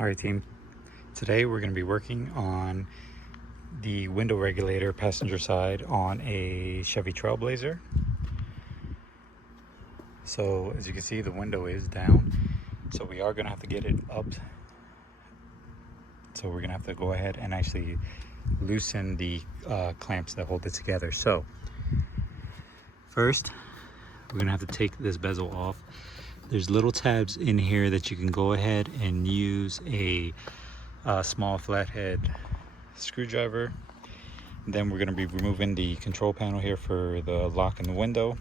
Alright team, today we're going to be working on the window regulator passenger side on a Chevy Trailblazer. So as you can see, the window is down, so we are going to have to get it up. So we're going to have to go ahead and actually loosen the clamps that hold it together. So first we're going to have to take this bezel off. There's little tabs in here that you can go ahead and use a small flathead screwdriver. And then we're going to be removing the control panel here for the lock in the window.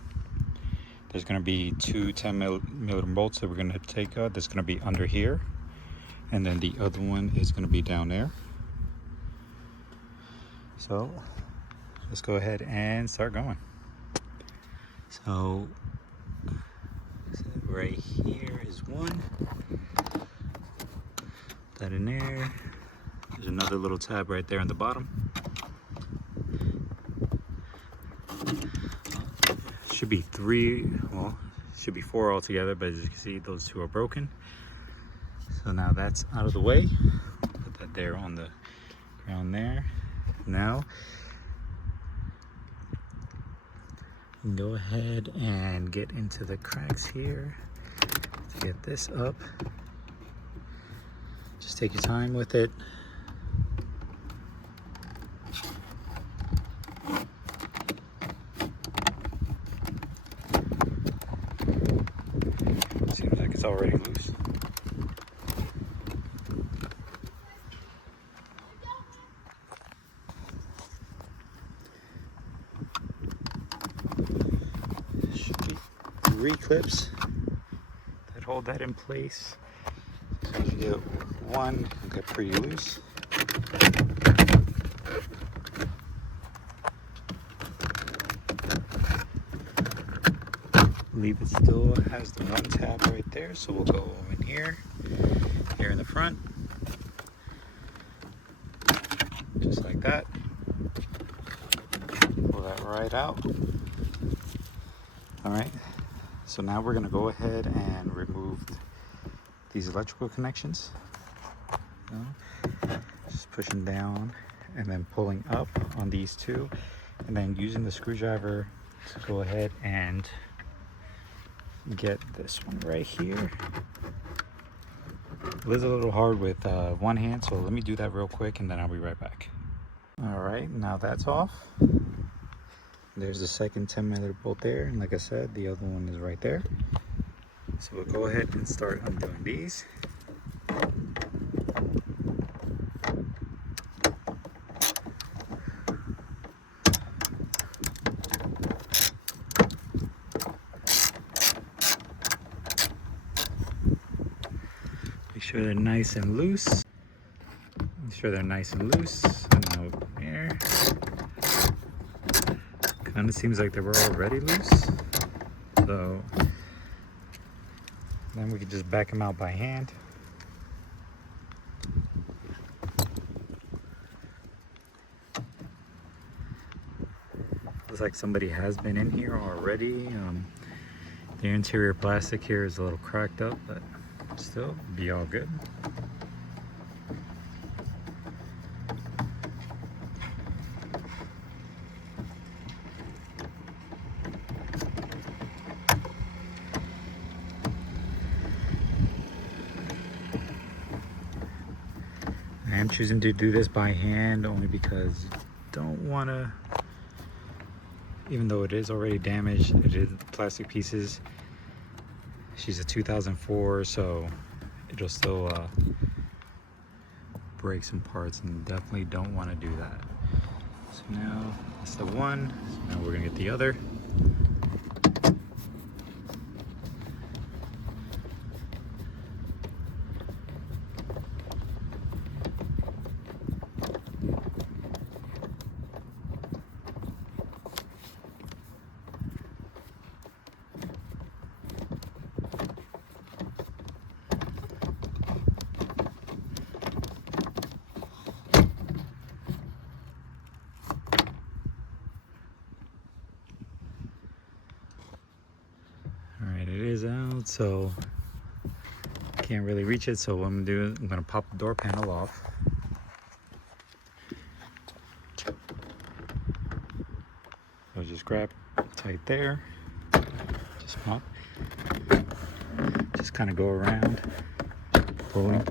There's going to be two 10mm bolts that we're going to take out. That's going to be under here, and then the other one is going to be down there. So let's go ahead and start going. So right here is one. Put that in there. There's another little tab right there on the bottom. Should be three, well, should be four altogether, but as you can see, those two are broken. So now that's out of the way. Put that there on the ground there. Now you can go ahead and get into the cracks here to get this up. Just take your time with it. Seems like it's already loose. Should be 3 clips that hold that in place. So you get one, get pretty loose. Leave it still has the one tab right there, so we'll go in here in the front, just like that. Pull that right out. All right, so now we're going to go ahead and remove these electrical connections. Just pushing down and then pulling up on these two, and then using the screwdriver to go ahead and get this one right here. It is a little hard with one hand, so let me do that real quick and then I'll be right back. All right, now that's off. There's the second 10mm bolt there, and like I said, the other one is right there. So we'll go ahead and start undoing these. Make sure they're nice and loose. Make sure they're nice and loose. Now there. Kind of seems like they were already loose. So then we can just back them out by hand. Looks like somebody has been in here already. The interior plastic here is a little cracked up, but still be all good. I am choosing to do this by hand only because I don't want to, even though it is already damaged, it is plastic pieces. She's a 2004, so it'll still break some parts, and definitely don't want to do that. So now that's the one. So now we're gonna get the other. All right, it is out, so can't really reach it, so what I'm gonna do is I'm gonna pop the door panel off. So just grab tight there, just pop, just kind of go around, pulling.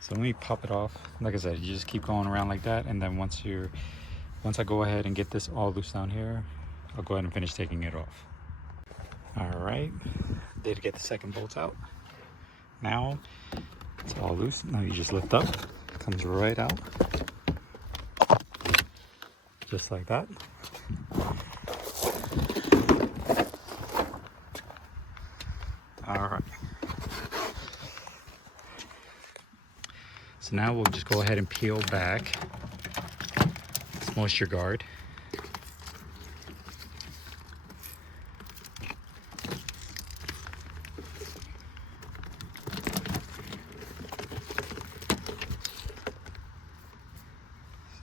So let me pop it off. Like I said, you just keep going around like that, and then once I go ahead and get this all loose down here, I'll go ahead and finish taking it off. All right, did get the second bolt out. Now it's all loose. Now you just lift up, it comes right out, just like that. All right. So now we'll just go ahead and peel back this moisture guard.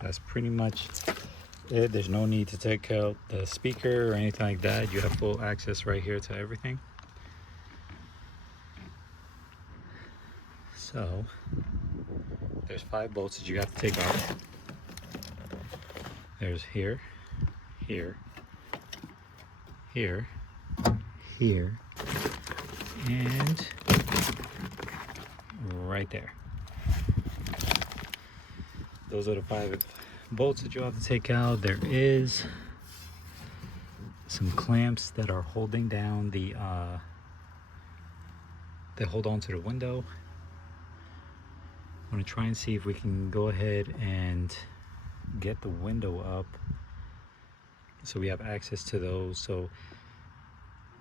That's pretty much it. There's no need to take out the speaker or anything like that. You have full access right here to everything. So there's 5 bolts that you have to take off. There's here, here, here, here, and right there. Those are the 5 bolts that you have to take out. There is some clamps that are holding down the that hold on to the window. I'm gonna try and see if we can go ahead and get the window up so we have access to those. So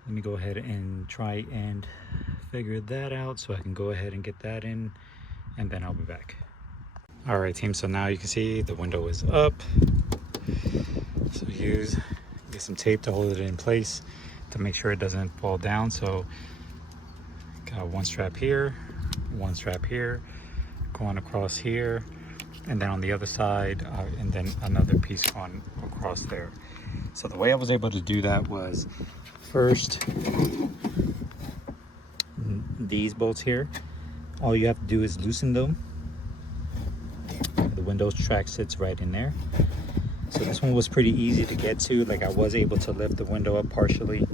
let me go ahead and try and figure that out so I can go ahead and get that in, and then I'll be back. All right, team, so now you can see the window is up. So get some tape to hold it in place to make sure it doesn't fall down. So got one strap here, one strap here, going across here, and then on the other side, and then another piece going across there. So the way I was able to do that was, first, these bolts here, all you have to do is loosen them. The Windows track sits right in there. So this one was pretty easy to get to. Like, I was able to lift the window up partially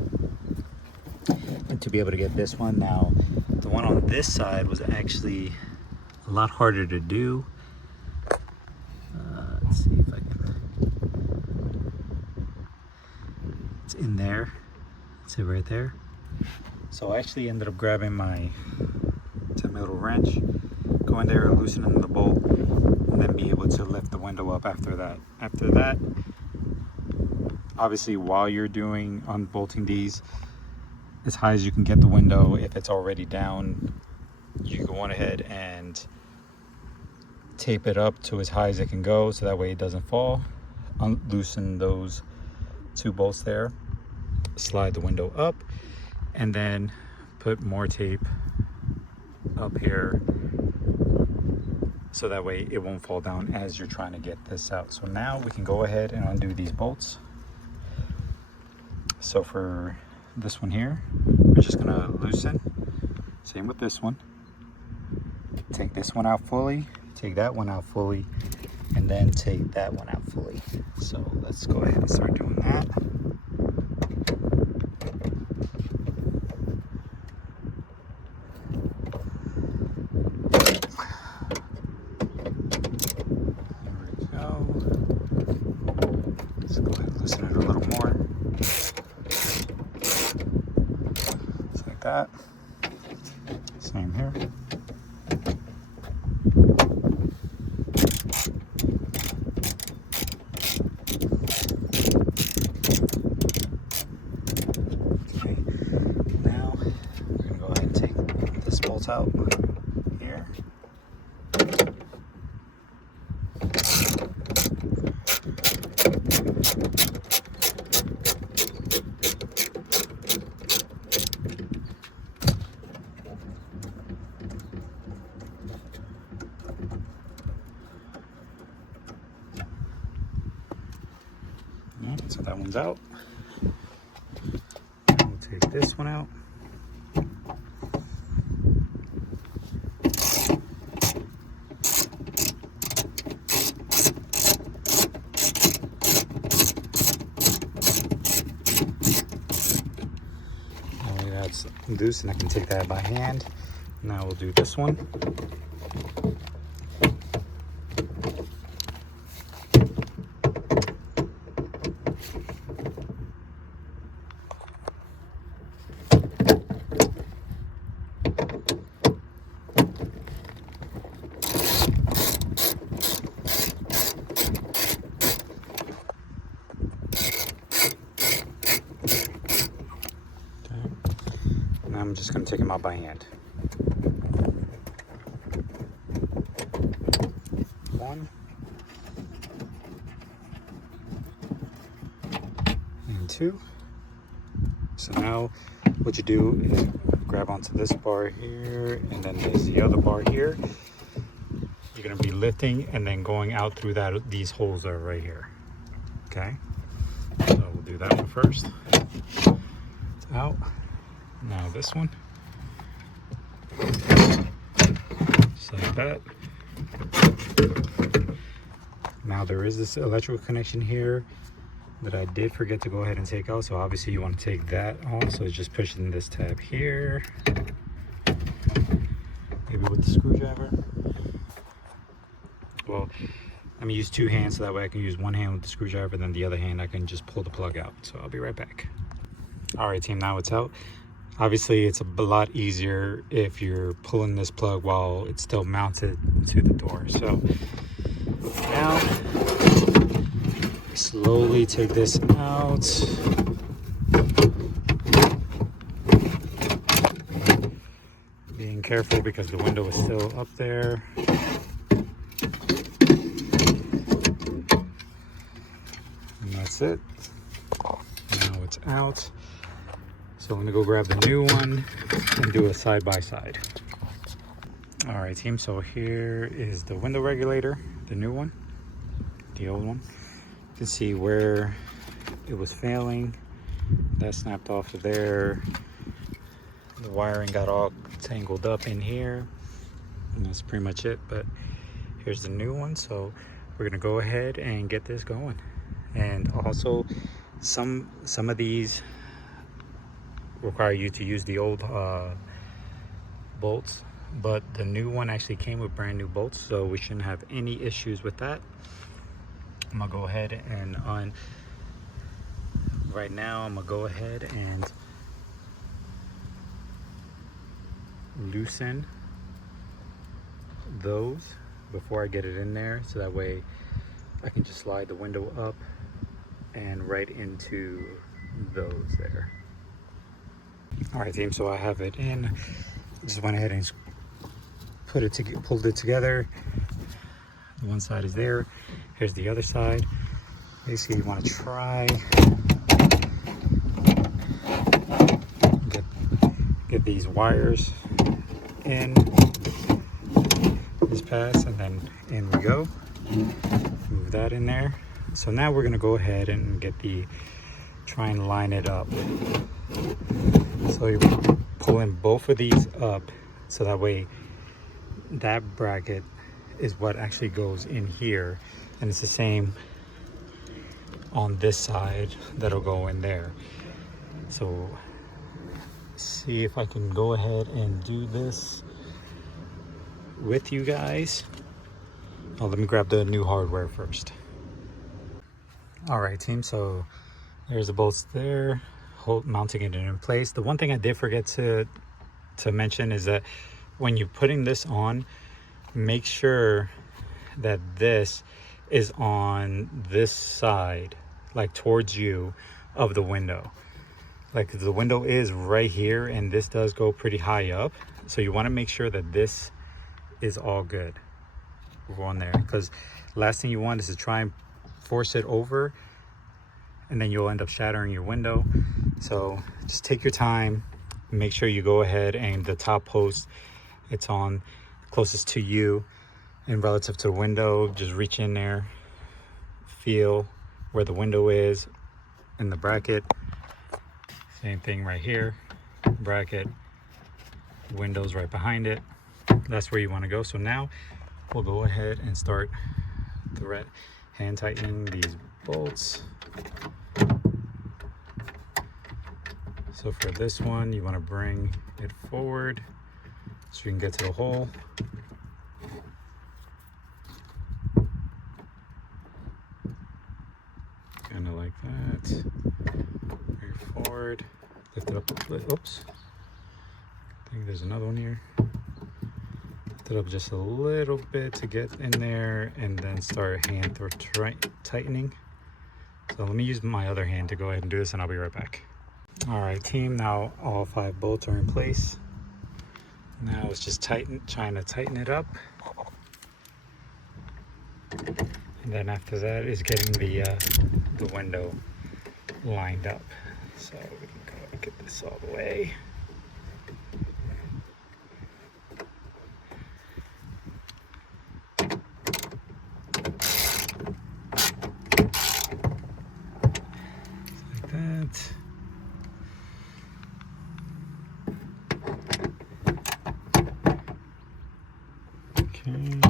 and to be able to get this one. Now, the one on this side was actually a lot harder to do. Let's see if I can. It's in there. It's right there. So I actually ended up grabbing my 10mm wrench, go in there, loosening the bolt, and then be able to lift the window up after that. After that, obviously, while you're doing unbolting these, as high as you can get the window, if it's already down, you go on ahead and tape it up to as high as it can go, so that way it doesn't fall. Loosen those 2 bolts there, slide the window up, and then put more tape up here so that way it won't fall down as you're trying to get this out. So now we can go ahead and undo these bolts. So for this one here, we're just gonna loosen. Same with this one. Take this one out fully, take that one out fully, and then take that one out fully. So let's go ahead and start doing that. That. Same here. Okay, now we're going to go ahead and take this bolt out here. So that one's out. We'll take this one out. Alright, that's loose and I can take that by hand. Now we'll do this one. Now I'm just going to take them out by hand. One. And two. So now what you do is grab onto this bar here, and then there's the other bar here. You're going to be lifting and then going out through these holes that are right here. Okay? So we'll do that one first. It's out. Now this one, just like that. Now there is this electrical connection here that I did forget to go ahead and take out, so obviously you want to take that off. So it's just pushing this tab here, maybe with the screwdriver. Well, I'm gonna use two hands so that way I can use one hand with the screwdriver, then the other hand I can just pull the plug out. So I'll be right back. All right, team, now it's out. Obviously, it's a lot easier if you're pulling this plug while it's still mounted to the door. So now, slowly take this out. Being careful because the window is still up there. And that's it. Now it's out. So I'm gonna go grab the new one and do a side by side. All right, team, so here is the window regulator, the new one, the old one. You can see where it was failing. That snapped off of there. The wiring got all tangled up in here. And that's pretty much it, but here's the new one. So we're gonna go ahead and get this going. And also some of these require you to use the old bolts, but the new one actually came with brand new bolts, so we shouldn't have any issues with that. I'm gonna go ahead and right now I'm gonna go ahead and loosen those before I get it in there, so that way I can just slide the window up and right into those there. All right, team, so I have it in. Just went ahead and pulled it together. The one side is there. Here's the other side. Basically, you want to try get these wires in this pass, and then in we go. Move that in there. So now we're gonna go ahead and try and line it up. So you're pulling both of these up, so that way that bracket is what actually goes in here, and it's the same on this side that'll go in there. So see if I can go ahead and do this with you guys. Oh, let me grab the new hardware first. All right, team, so there's the bolts there, mounting it in place. The one thing I did forget to mention is that when you're putting this on, make sure that this is on this side, like towards you, of the window. Like the window is right here, and this does go pretty high up, so you want to make sure that this is all good on there, because last thing you want is to try and force it over, and then you'll end up shattering your window. So just take your time, make sure you go ahead and the top post, it's on closest to you and relative to the window. Just reach in there, feel where the window is in the bracket. Same thing right here, bracket, windows right behind it. That's where you want to go. So now we'll go ahead and start hand tightening these bolts. So for this one, you want to bring it forward so you can get to the hole. Kind of like that. Bring it forward, lift it up a bit. Oops. I think there's another one here. Lift it up just a little bit to get in there, and then start hand tightening. So let me use my other hand to go ahead and do this, and I'll be right back. All right, team, now all 5 bolts are in place. Now it's just trying to tighten it up. And then after that is getting the window lined up. So we can go and get this all the way. Like that. Okay.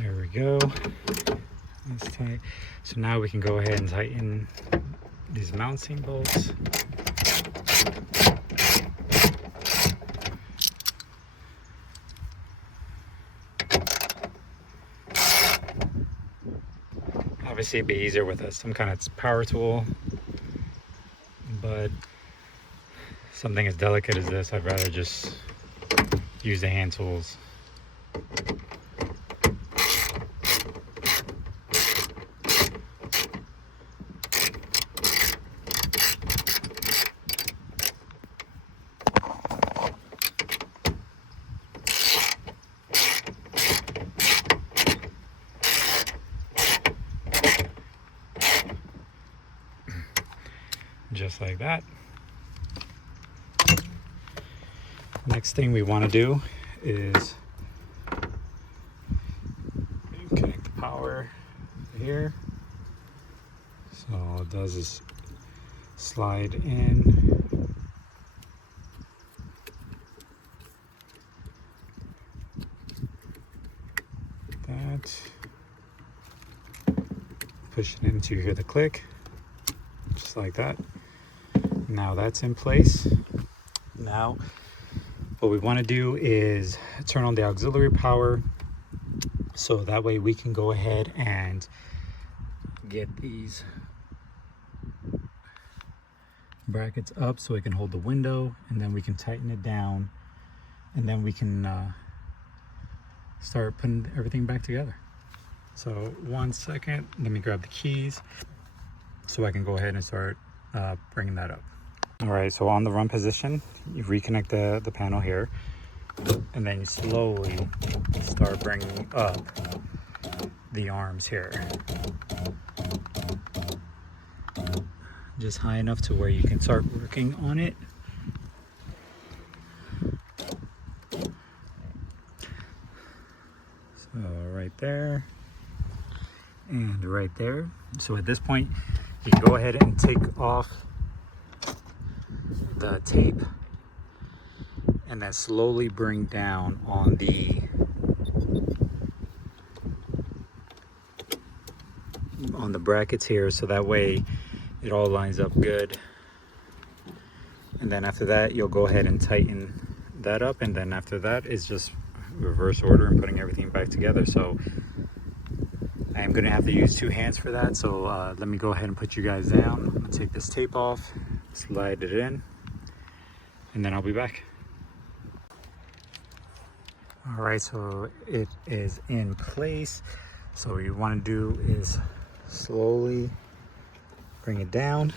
There we go. That's tight. So now we can go ahead and tighten these mounting bolts. Obviously, it'd be easier with some kind of power tool, but something as delicate as this, I'd rather just use the hand tools. Just like that. Next thing we want to do is connect the power here. So all it does is slide in. That. Push it in until you hear the click. Just like that. Now that's in place. Now what we want to do is turn on the auxiliary power, so that way we can go ahead and get these brackets up so it can hold the window, and then we can tighten it down, and then we can start putting everything back together. So 1 second, let me grab the keys so I can go ahead and start bringing that up. All right, so on the run position, you reconnect the panel here, and then you slowly start bringing up the arms here. Just high enough to where you can start working on it. So right there, and right there. So at this point, you can go ahead and take off the tape, and then slowly bring down on the brackets here, so that way it all lines up good. And then after that, you'll go ahead and tighten that up, and then after that is just reverse order and putting everything back together. So I am going to have to use 2 hands for that, so let me go ahead and put you guys down. I'm going to take this tape off, slide it in, and then I'll be back. All right, so it is in place. So what you want to do is slowly bring it down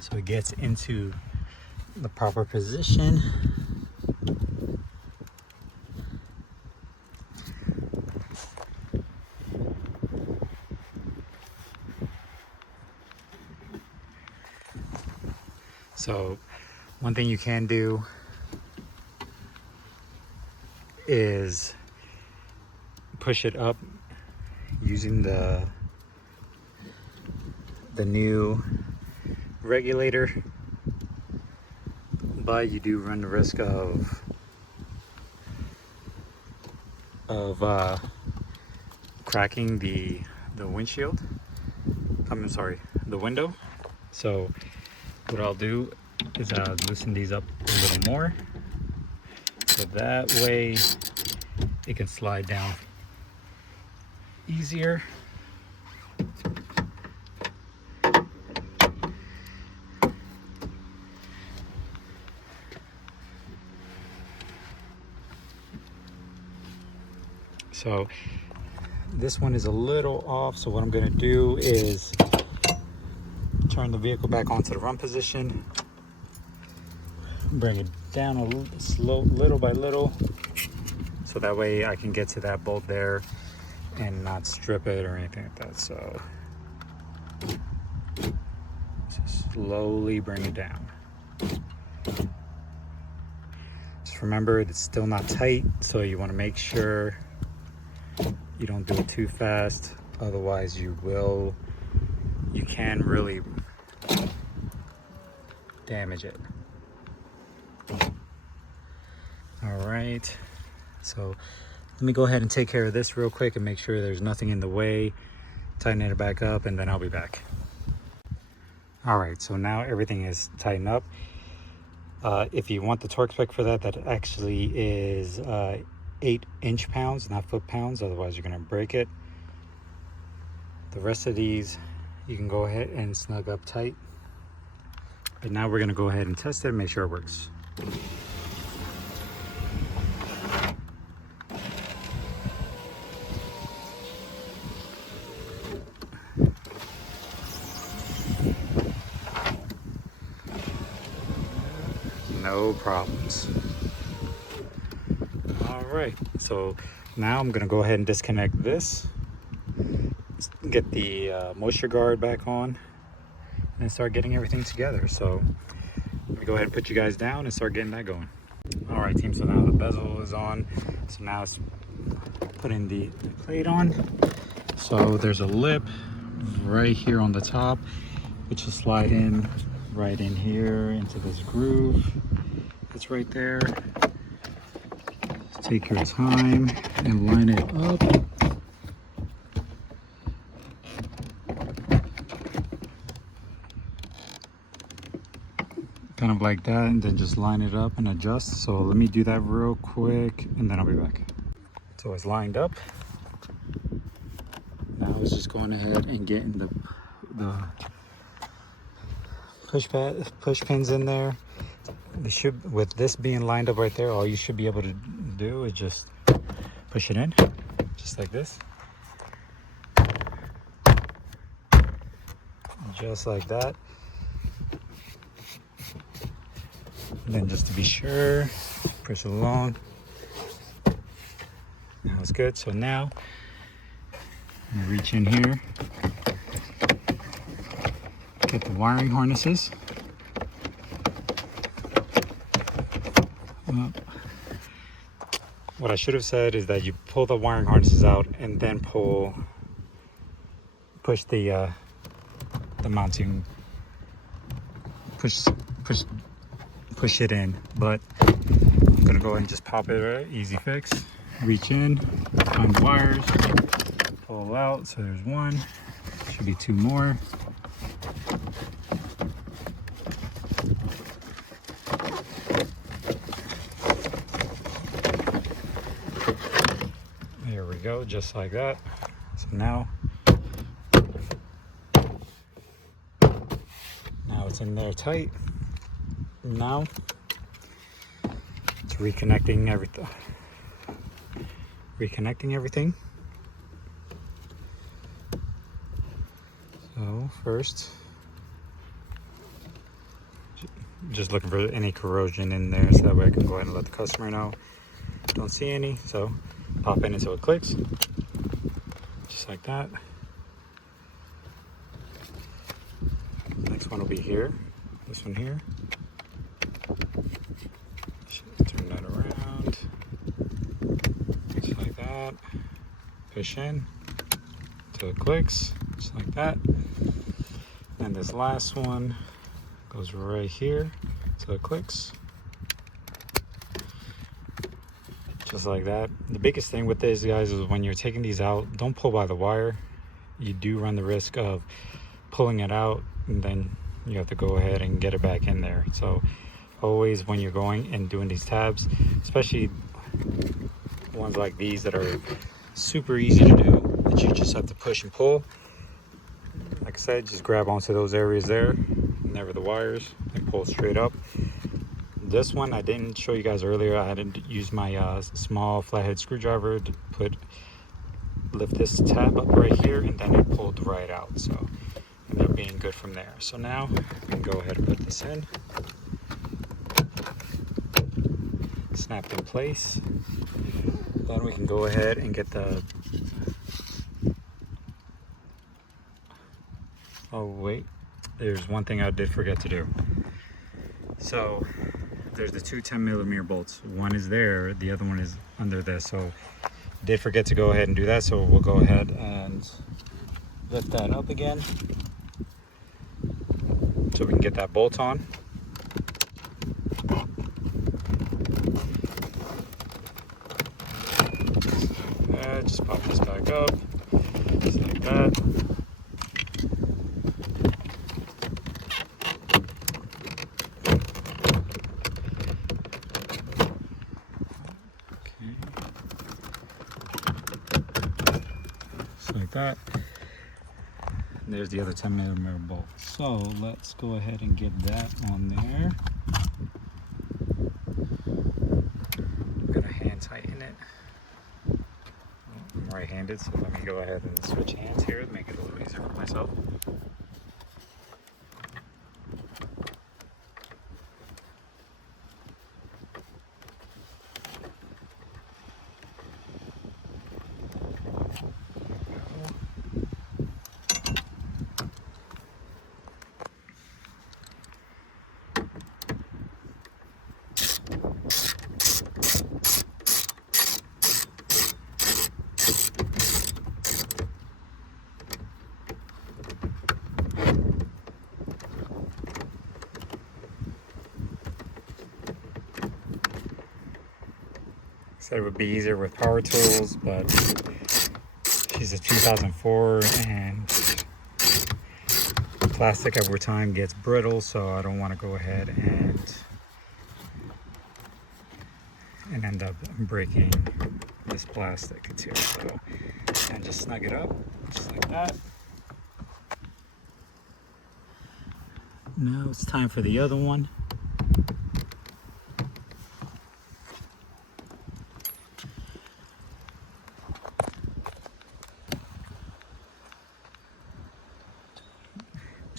so it gets into the proper position. So one thing you can do is push it up using the new regulator, but you do run the risk of cracking the windshield. I'm sorry, the window. So what I'll do is I'll loosen these up a little more, so that way it can slide down easier. So this one is a little off, so what I'm going to do is turn the vehicle back onto the run position, bring it down a little by little, so that way I can get to that bolt there and not strip it or anything like that. So just slowly bring it down. Just remember, it's still not tight, so you want to make sure you don't do it too fast, otherwise you can really damage it. All right, so let me go ahead and take care of this real quick and make sure there's nothing in the way, tighten it back up, and then I'll be back. All right, so now everything is tightened up. If you want the torque spec for that, that actually is 8 inch-pounds, not foot-pounds, otherwise you're gonna break it. The rest of these you can go ahead and snug up tight. But now we're gonna go ahead and test it and make sure it works. No problems. All right, so now I'm gonna go ahead and disconnect this, get the moisture guard back on, and start getting everything together. So let me go ahead and put you guys down and start getting that going. All right, team, so now the bezel is on. So now it's putting the plate on. So there's a lip right here on the top, which will slide in right in here into this groove. It's right there. Take your time and line it up. Kind of like that, and then just line it up and adjust. So let me do that real quick and then I'll be back. So it's lined up. Now it's just going ahead and getting the push pins in there. With this being lined up right there, all you should be able to do is just push it in, just like this. Just like that. And then just to be sure, push it along. Now it's good. So now I'm gonna reach in here, get the wiring harnesses. What I should have said is that you pull the wiring harnesses out and then push the mounting, push it in. But I'm gonna go ahead and just pop it, right? Easy fix. Reach in, find the wires, pull out. So there's one, should be two more. There we go, just like that. So now it's in there tight. Now it's reconnecting everything. So first, just looking for any corrosion in there so that way I can go ahead and let the customer know. Don't see any, so pop in until it clicks, just like that. Next one will be here, this one here. Turn that around, just like that. Push in until it clicks, just like that. And this last one goes right here until it clicks, just like that. The biggest thing with this, guys, is when you're taking these out, don't pull by the wire. You do run the risk of pulling it out and then you have to go ahead and get it back in there. So always when you're going and doing these tabs, especially ones like these that are super easy to do, that you just have to push and pull, like I said, just grab onto those areas there, never the wires, and pull straight up. This one I didn't show you guys earlier. I had to use my small flathead screwdriver to lift this tab up right here, and then it pulled right out. So ended up being good from there. So now we can go ahead and put this in, snap in place. Then we can go ahead and get the, oh wait, there's one thing I did forget to do. So there's the two 10mm bolts. One is there, the other one is under this. So did forget to go ahead and do that. So we'll go ahead and lift that up again so we can get that bolt on. Just pop this back up, just like that. Okay. Just like that. And there's the other 10mm bolt. So let's go ahead and get that on there. I'm gonna hand tighten it. I'm right-handed, so let me go ahead and switch hands here to make it a little easier for myself. Said it would be easier with power tools, but she's a 2004 and plastic over time gets brittle, so I don't want to go ahead and end up breaking this plastic material. So, and just snug it up, just like that. Now it's time for the other one.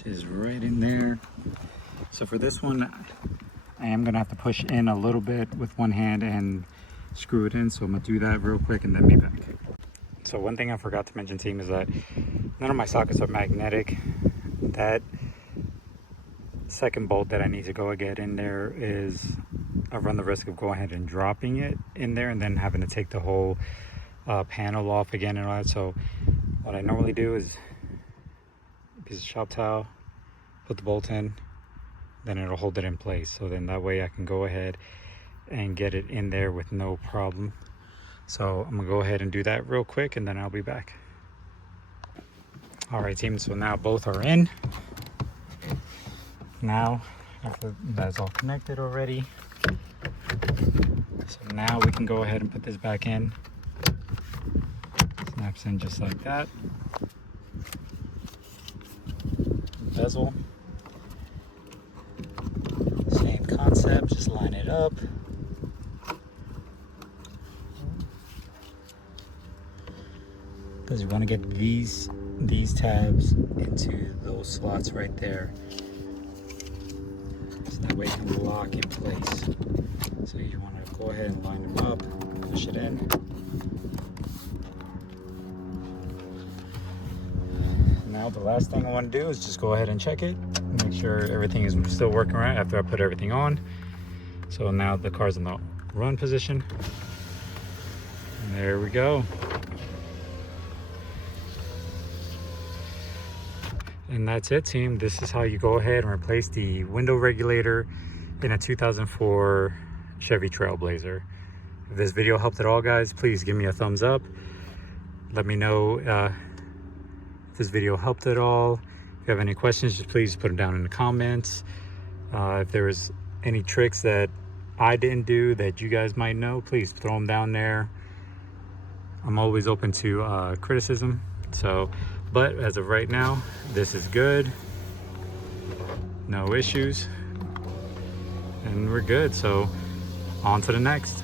Is right in there. So for this one, I am gonna have to push in a little bit with one hand and screw it in. So I'm gonna do that real quick and then be back. So one thing I forgot to mention, team, is that none of my sockets are magnetic. That second bolt that I need to go get in there is, I run the risk of going ahead and dropping it in there and then having to take the whole panel off again and all that. So what I normally do is a piece of shop towel, put the bolt in, then it'll hold it in place. So then that way I can go ahead and get it in there with no problem. So I'm gonna go ahead and do that real quick and then I'll be back. All right, team, so now both are in. Now, after that's all connected already, so now we can go ahead and put this back in. Snaps in just like that. Bezel, same concept, just line it up. Because you want to get these these tabs into those slots right there, so that way it can lock in place. So you want to go ahead and line them up, push it in. Now the last thing I want to do is just go ahead and check it, make sure everything is still working right after I put everything on. So now the car's in the run position. And there we go. And that's it, team. This is how you go ahead and replace the window regulator in a 2004 Chevy Trailblazer. If this video helped at all, guys, please give me a thumbs up. Let me know if this video helped at all. If you have any questions, just please put them down in the comments. If there was any tricks that I didn't do that you guys might know, please throw them down there. I'm always open to criticism. So, but as of right now, this is good. No issues. And we're good. So on to the next.